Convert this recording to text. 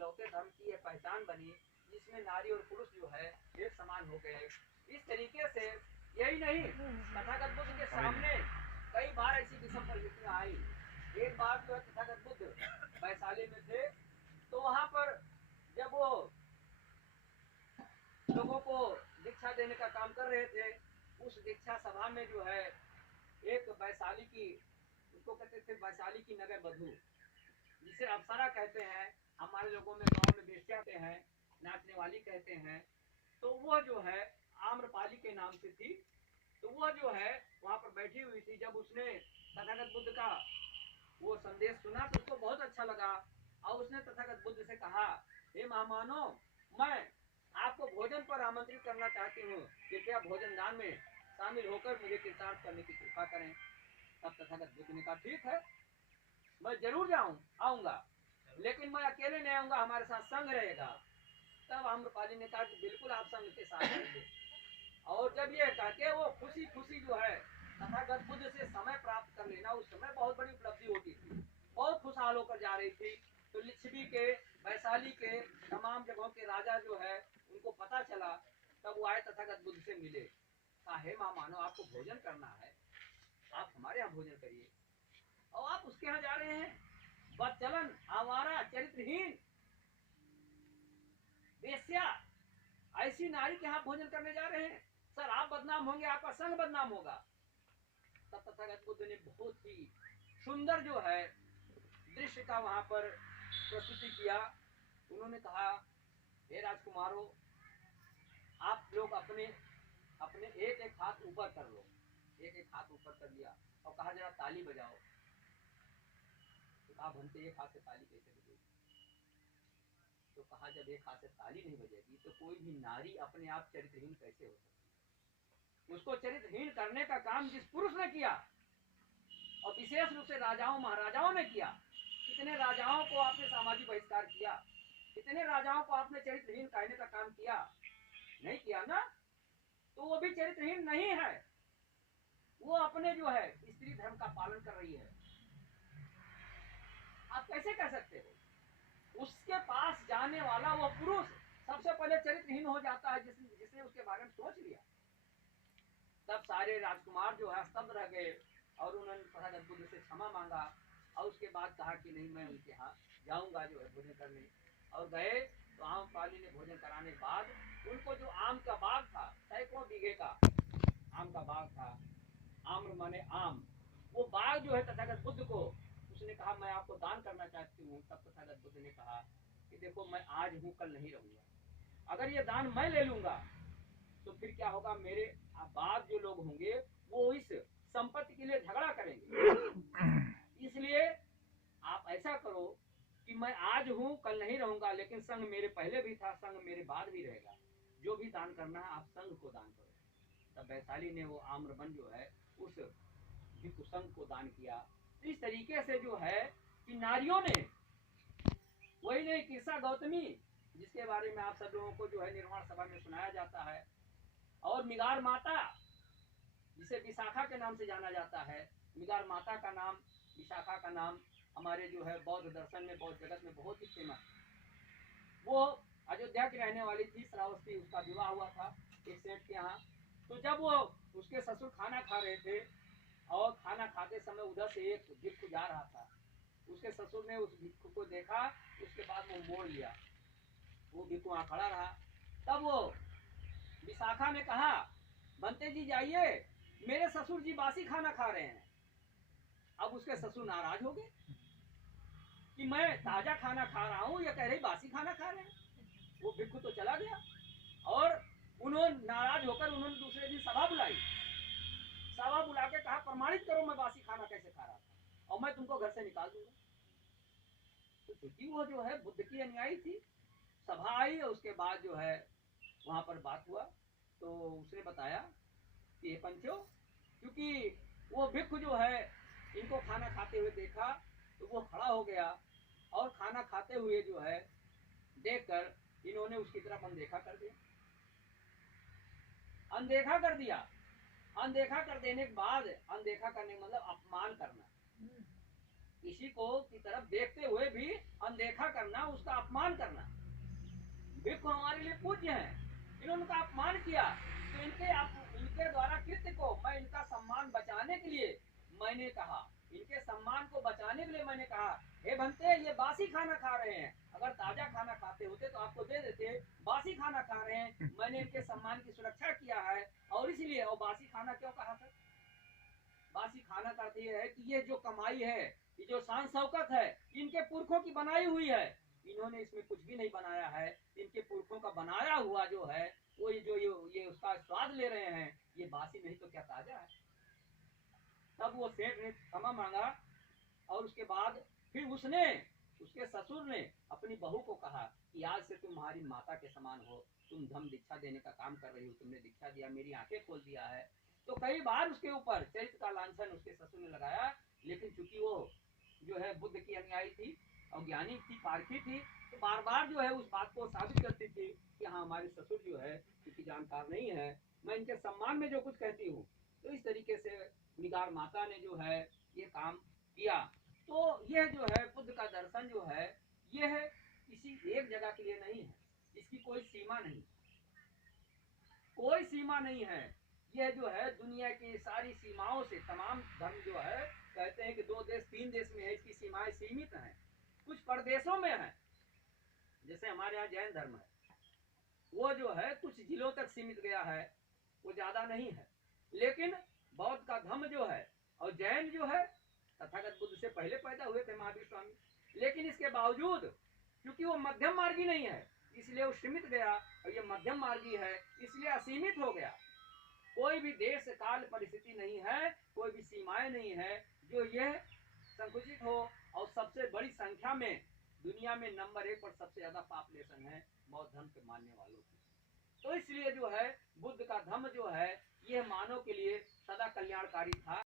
इकलौते धर्म की यह पहचान बनी जिसमें नारी और पुरुष जो है एक समान हो गए। इस तरीके से यही नहीं, तथागत बुद्ध के सामने कई बार ऐसी विषम परिस्थितियां आई। एक बार जो है तथागत बुद्ध वैशाली में थे, तो वहां पर जब वो लोगों को दीक्षा देने का काम कर रहे थे, उस दीक्षा सभा में जो है एक वैशाली की, उसको कहते थे वैशाली की नगर बधू, जिसे अप्सरा कहते हैं, हमारे लोगों में गांव में बेस्या कहते हैं, नाचने वाली कहते हैं। तो वह जो है आम्रपाली के नाम से थी। तो वह जो है वहां पर बैठी हुई थी। जब उसने तथागत बुद्ध का वो संदेश सुना तो उसको बहुत अच्छा लगा, और उसने तथागत बुद्ध से कहा, हे मेहमानों, मैं आपको भोजन पर आमंत्रित करना चाहती हूँ, कृपया भोजन दान में शामिल होकर मुझे कृतार्थ करने की कृपा करें। तब तथागत बुद्ध ने कहा, ठीक है, मैं जरूर आऊंगा, लेकिन मैं अकेले नहीं आऊंगा, हमारे साथ संग रहेगा। तब आम्रपाली ने कहा कि बिल्कुल आप संग के साथ रहेंगे। और जब ये कहके वो खुशी खुशी जो है तथागत बुद्ध से समय प्राप्त कर लेना, उस समय बहुत बड़ी उपलब्धि होती थी, बहुत खुशहाल होकर जा रही थी। तो लिच्छवी के, वैशाली के तमाम जगहों के राजा जो है उनको पता चला। तब वो आए तथागत बुद्ध से मिले, कहा, हे मेहमानो, आपको भोजन करना है, आप हमारे यहाँ भोजन करिए। और आप उसके यहाँ जा रहे हैं, बदचलन, आवारा, चरित्रहीन, बेस्या, ऐसी नारी के यहाँ भोजन करने जा रहे हैं, सर आप बदनाम होंगे, आपका संग बदनाम होगा। तब तथागत बुद्ध ने बहुत ही सुंदर जो है दृश्य का वहां पर प्रस्तुति किया। उन्होंने कहा, हे राजकुमारों, आप लोग अपने अपने एक एक हाथ ऊपर कर लो। एक एक हाथ ऊपर कर लिया और कहा, जरा ताली बजाओ। तो कहा, बनते एक हाथ से ताली कैसे बजेगी? तो कहा, जब एक हाथ से ताली नहीं बजेगी तो कोई भी नारी अपने आप चरित्रहीन कैसे हो सकती? उसको चरित्रहीन करने का काम जिस पुरुष ने किया, और विशेष रूप से राजाओं महाराजाओं ने किया, कितने राजाओं को आपने सामाजिक बहिष्कार किया, कितने राजाओं को आपने चरित्रहीन कहने का काम किया? नहीं किया ना? तो वो भी चरित्रहीन नहीं है, वो अपने जो है स्त्री धर्म का पालन कर रही है। आप कैसे कह सकते हो? उसके पास जाने वाला वो पुरुष सबसे पहले चरित्रहीन हो जाता है, जिसने उसके बारे में सोच लिया। तब सारे राजकुमार जो है स्तब्ध रह गए और उन्होंने तथागत बुद्ध से क्षमा मांगा, और उसके बाद कहा कि नहीं, मैं उनके यहाँ जाऊंगा जो है भोजन करने। और गए तो आम्रपाली ने भोजन कराने के बाद उनको जो आम का बाग था, सैकड़ों बीघे का आम का बाग था, आम्र माने आम, वो बाग जो है तथागत बुद्ध को उसने कहा, मैं आपको दान करना चाहती हूँ। तब तथागत बुद्ध ने कहा कि देखो, मैं आज हूँ, कल नहीं रहूंगा। अगर ये दान मैं ले लूंगा तो फिर क्या होगा, मेरे बाद जो लोग होंगे वो इस संपत्ति के लिए झगड़ा करेंगे। इसलिए आप ऐसा करो कि मैं आज हूँ, कल नहीं रहूंगा, लेकिन संग मेरे पहले भी था, संग मेरे बाद भी रहेगा। जो भी दान करना है आप संघ को दान करो। तब वैशाली ने वो आम्रवन जो है उस भिक्षु संघ को दान किया। तो इस तरीके से जो है कि नारियों ने, वही नहीं, किस्सा गौतमी, जिसके बारे में आप सब लोगों को जो है निर्वाण सभा में सुनाया जाता है, और मिगार माता, जिसे विशाखा के नाम से जाना जाता है। मिगार माता का नाम, विशाखा का नाम हमारे जो है बौद्ध दर्शन में, बौद्ध जगत में बहुत ही फेमस। वो अयोध्या की रहने वाली थी, श्रावस्ती, उसका विवाह हुआ था एक सेठ के यहाँ। तो जब वो उसके ससुर खाना खा रहे थे और खाना खाते समय उधर से एक भिक्षु जा रहा था, उसके ससुर ने उस भिक्षु को देखा, उसके बाद वो मोड़ लिया, वो भिक्षु वहां खड़ा रहा। तब वो विशाखा ने कहा, बनते जी जाइए, मेरे ससुर जी बासी खाना खा रहे हैं। अब उसके ससुर नाराज हो गए कि मैं ताजा खाना खा रहा हूँ, या कह रही बासी खाना खा रहे हैं। वो भिक्षु तो चला गया, और उन्होंने नाराज होकर उन्होंने दूसरे दिन सभा बुलाई। सभा बुला के कहा, प्रमाणित करो मैं बासी खाना कैसे खा रहा था, और मैं तुमको घर से निकाल दूंगा। तो चूंकि वो जो है बुद्ध की अनुयायी थी, सभा आई, और उसके बाद जो है वहां पर बात हुआ। तो उसने बताया कि पंचो, क्योंकि वो भिक्षु जो है इनको खाना खाते हुए देखा, तो वो खड़ा हो गया, और खाना खाते हुए जो है देखकर इन्होंने उसकी तरफ अनदेखा कर दिया। अनदेखा कर दिया। अनदेखा कर देने के बाद, अनदेखा करने का मतलब अपमान करना, किसी को की तरफ देखते हुए भी अनदेखा करना, उसका अपमान करना। भिक्खु हमारे लिए पूज्य हैं, इन्होंने उनका अपमान किया, तो इनके द्वारा कृत्य को मैं इनका सम्मान बचाने के लिए मैंने कहा, इनके सम्मान को बचाने के लिए मैंने कहा, हे भंते ये बासी खाना खा रहे हैं, अगर ताजा खाना खाते होते तो आपको दे देते, बासी खाना खा रहे हैं, मैंने इनके सम्मान की सुरक्षा किया है। और इसलिए, और बासी खाना क्यों कहा सर? बासी खाना का अर्थ ये है कि ये जो कमाई है, ये जो शान शौकत है, इनके पुरखों की बनाई हुई है, इन्होंने इसमें कुछ भी नहीं बनाया है, इनके पुरखों का बनाया हुआ जो है वो ये उसका स्वाद ले रहे हैं, ये बासी नहीं तो क्या ताजा है। तब वो सेठ ने क्षमा मांगा, और उसके बाद फिर उसके ससुर ने अपनी बहू को कहा कि आज से तुम हमारी माता के समान हो, तुम धम दीक्षा देने का काम कर रही हो, तुमने दीक्षा दिया, मेरी आंखें खोल दिया है। तो कई बार उसके ऊपर चरित्र का लांछन उसके ससुर ने लगाया, लेकिन चूंकि वो जो है बुद्ध की अनुयायी थी और ज्ञानी थी, पारखी थी, तो बार बार जो है उस बात को साबित करती थी कि हाँ हमारे ससुर जो है क्योंकि जानकार नहीं है, मैं इनके सम्मान में जो कुछ कहती हूँ। तो इस तरीके से निगार माता ने जो है ये काम किया। तो यह जो है बुद्ध का दर्शन जो है, यह किसी एक जगह के लिए नहीं है, इसकी कोई सीमा नहीं, कोई सीमा नहीं है। यह जो है दुनिया की सारी सीमाओं से, तमाम धर्म जो है कहते हैं कि 2 देश 3 देश में है, इसकी सीमाएं सीमित हैं, कुछ प्रदेशों में है। जैसे हमारे यहाँ जैन धर्म है, वो जो है कुछ जिलों तक सीमित गया है, वो ज्यादा नहीं है। लेकिन बौद्ध का धर्म जो है और जैन जो है तथागत बुद्ध से पहले पैदा हुए थे महावीर स्वामी, लेकिन इसके बावजूद क्योंकि वो मध्यम मार्गी नहीं है इसलिए वो सीमित गया, और ये मध्यम मार्गी है इसलिए असीमित हो गया। कोई भी देश काल परिस्थिति नहीं है, कोई भी सीमाएं नहीं है जो यह संकुचित हो। और सबसे बड़ी संख्या में दुनिया में नंबर 1 पर सबसे ज्यादा पॉपुलेशन है बौद्ध धर्म के मानने वालों की। तो इसलिए जो है बुद्ध का धर्म जो है यह मानव के लिए सदा कल्याणकारी था।